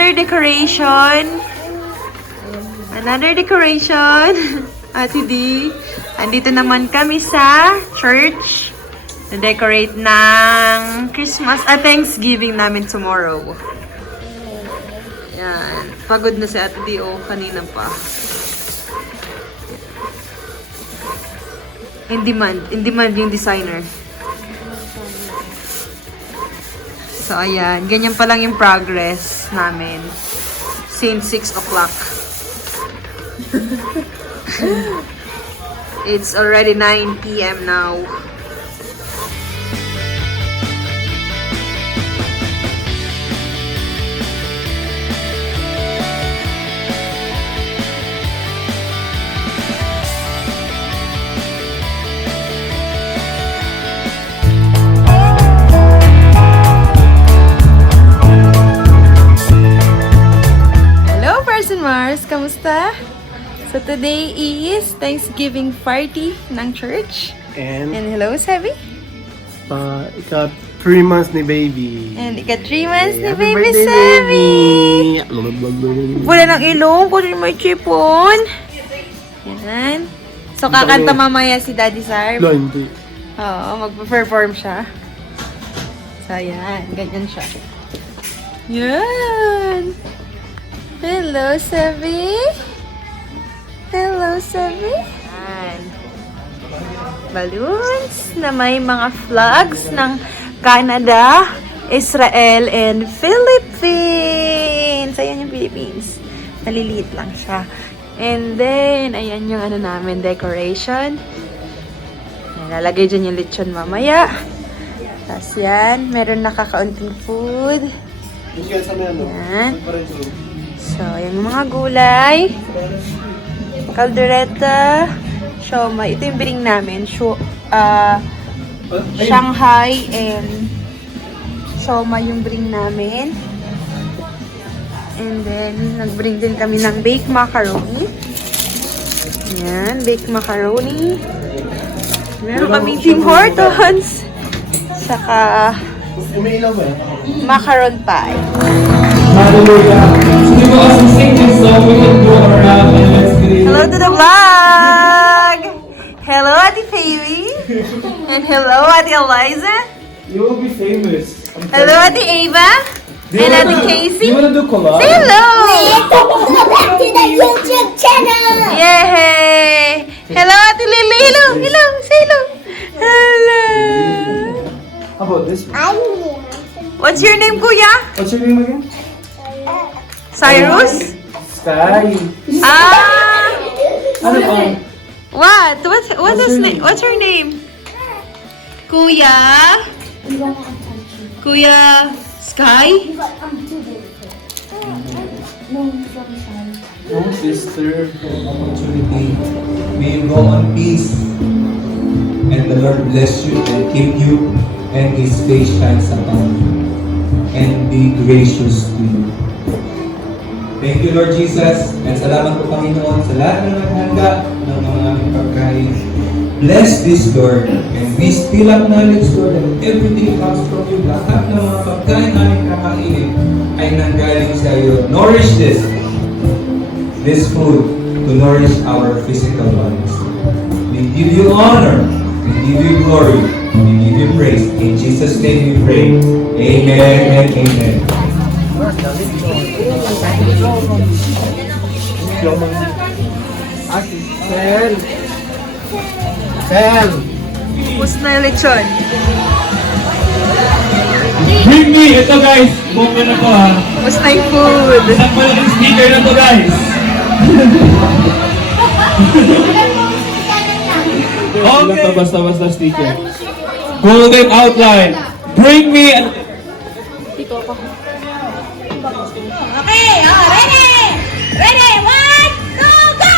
another decoration. Another decoration. Ate D. Andito naman kami sa church. Na-decorate ng Christmas at Thanksgiving namin tomorrow. Yan. Pagod na si Ate D. Kanina pa. In demand yung designer. So, ayan. Ganyan pa lang yung progress namin. Since 6 o'clock. It's already 9 p.m. now. Hello, Person Mars! Kamusta? So today is Thanksgiving party ng church. And hello, Sebi. ika 3 months ni baby. And ika 3 months ni Happy baby birthday, Sebi. baby! Wala ng ilong kasi may chipon. Yan. So kakanta mamaya si Daddy Sarb. No, hindi. Oo, magpa-perform siya. So yan, ganyan siya. Yan. Hello, Sebi. Hello, Sebi. Yan. Balloons na may mga flags ng Canada, Israel, and Philippines. Ayan yung Philippines. Maliliit lang siya. And then, ayan yung ano namin, decoration. Lalagay dyan yung lechon mamaya. Tapos yan, meron nakakaunting food. Yan. So, ayan yung mga gulay. Caldereta, siomai. Ito yung biring namin. Shanghai and siomai yung bring namin. And then, nag-bring din kami ng baked macaroni. Ayan, baked macaroni. Meron kami Tim Hortons. Saka, macaron pie. Hallelujah. So we will also sing this song. We can go around and let's get it. Hello to the vlog! Hello, Ate Phoebe. And hello, Ate Eliza. You will be famous. Hello, Ate Ava. And Ate Casey. You wanna do collage? Say hello! Welcome back to the YouTube channel! Yay! Hello, Ate Lily. Hello, hello. Say hello. Hello. How about this one? I'm here. What's your name, Kuya? What's your name again? Cyrus? Sky. Ah! Ano ba? What? What's his name? What's her name? Kuya? Kuya Sky? No, sister. Opportunity. May you go on peace. And the Lord bless you and keep you, and His face shines upon you, and be gracious to you. Thank you, Lord Jesus, and salamat po, Panginoon, sa lahat ng naghanda ng mga aming pagkain. Bless this, Lord, and we still acknowledge, Lord, that everything comes from you. Lahat ng mga pagkain aming kakainin ay nanggaling sa iyo. Nourish this food to nourish our physical bodies. We give you honor, we give you glory, we give you praise. In Jesus' name we pray. Amen and amen. Sel! Tapos na yung lechon. Bring me! Ito guys! Bomba na to ha. Tapos na yung food. Isang malaking speaker na to guys. Okay. Basta sticker. Golden outline. Bring me! Okay, ready? Ready? 1, 2, go!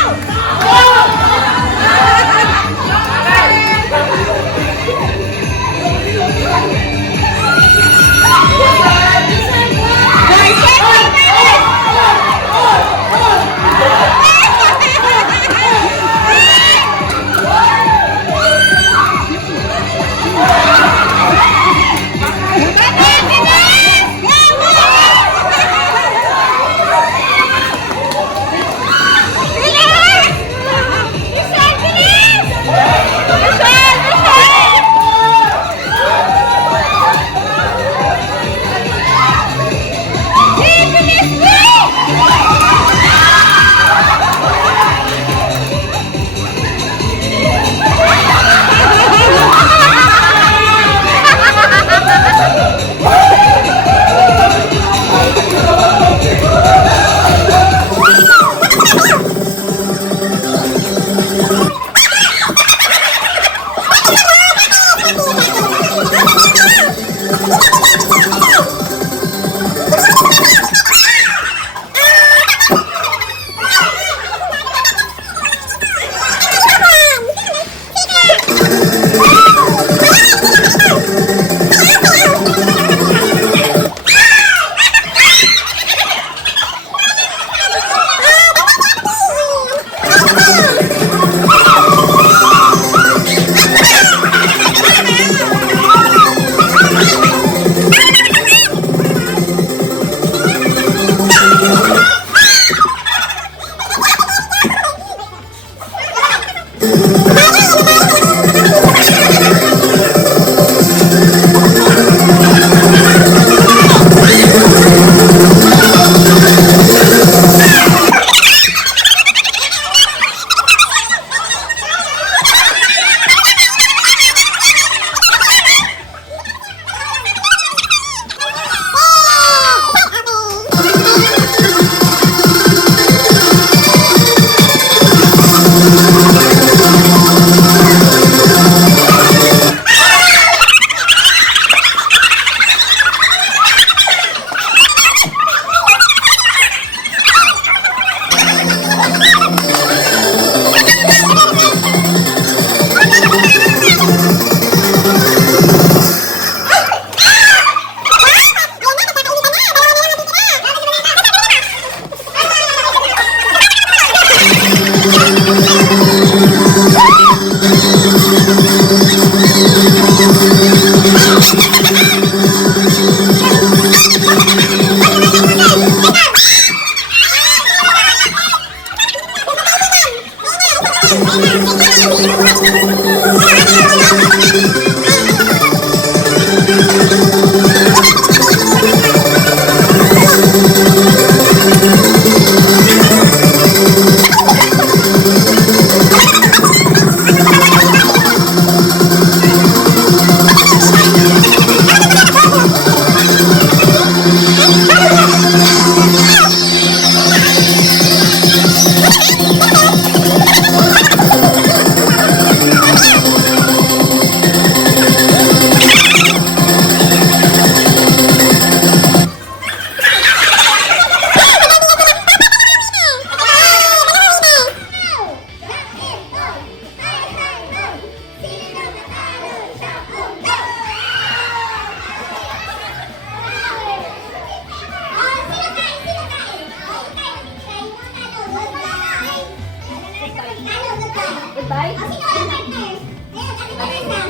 Tay? Sino walang partner? Ayan, Ate Vanessa.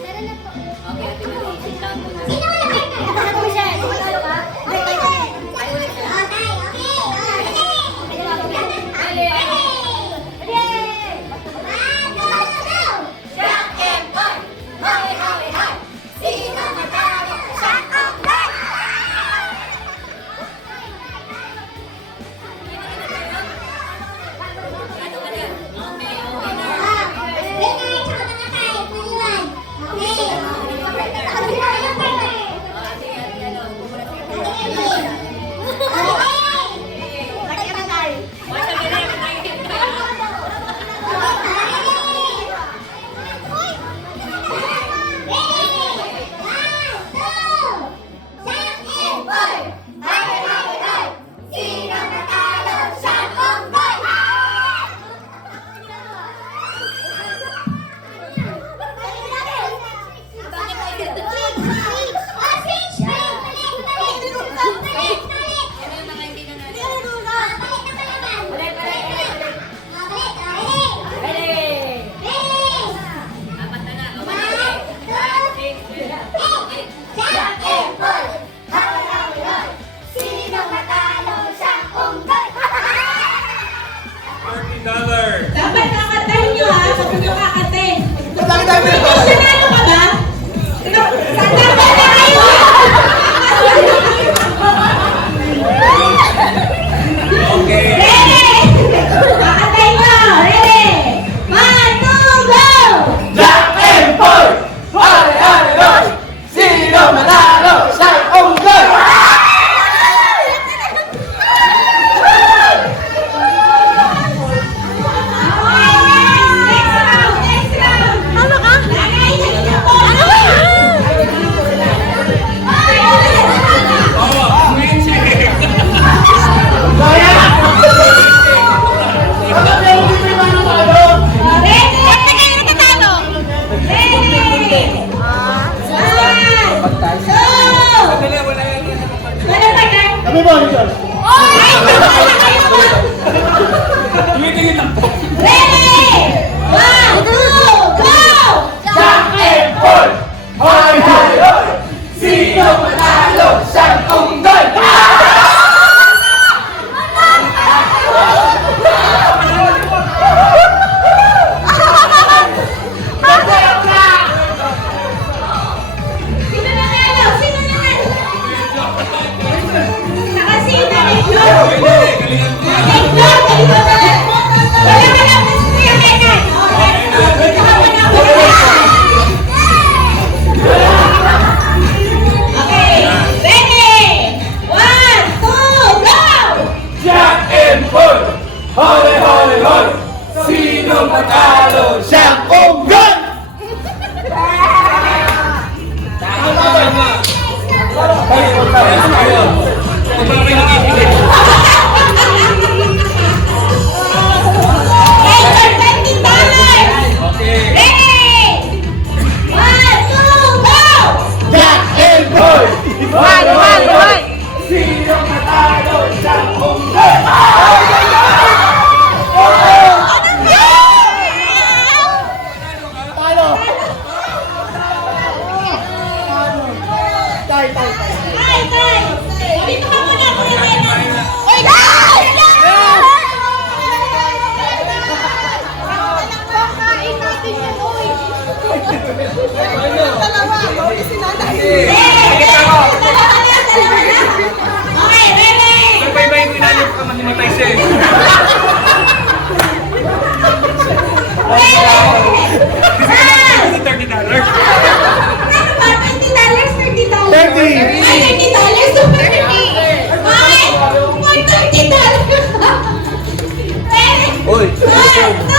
Meron na po. Okay, Ate Vanessa. Sino walang partner? Ako ko siya. Matalo ka? Okay. Tay, ulit siya. Oh, Tay. Okay. Jack and Boy! Hoy, hoy, hoy! Sino matalo? Jack and Boy! Dapat nakatay nyo ha, kapag nyo kakatay. Sanalo ka ba? Sanalo na kayo! Ready? Kakatay mo! Ready? 1, 2, go! Jack and Paul! Hoy, hoy, hoy! Sino manalo? Siya ang unggoy! Next round! Ano ka? Lagay sa inyo po! Kami ba, Richard? Jack and Paul! Hoy, hoy, hoy! Sino manalo? Siya ang unggoy! Jack and Paul! Hoy, hoy, hoy! Sino manalo? Siya ang unggoy! Jack and Paul! Hoy, hoy, hoy! Sino manalo? Siya ang unggoy! $30.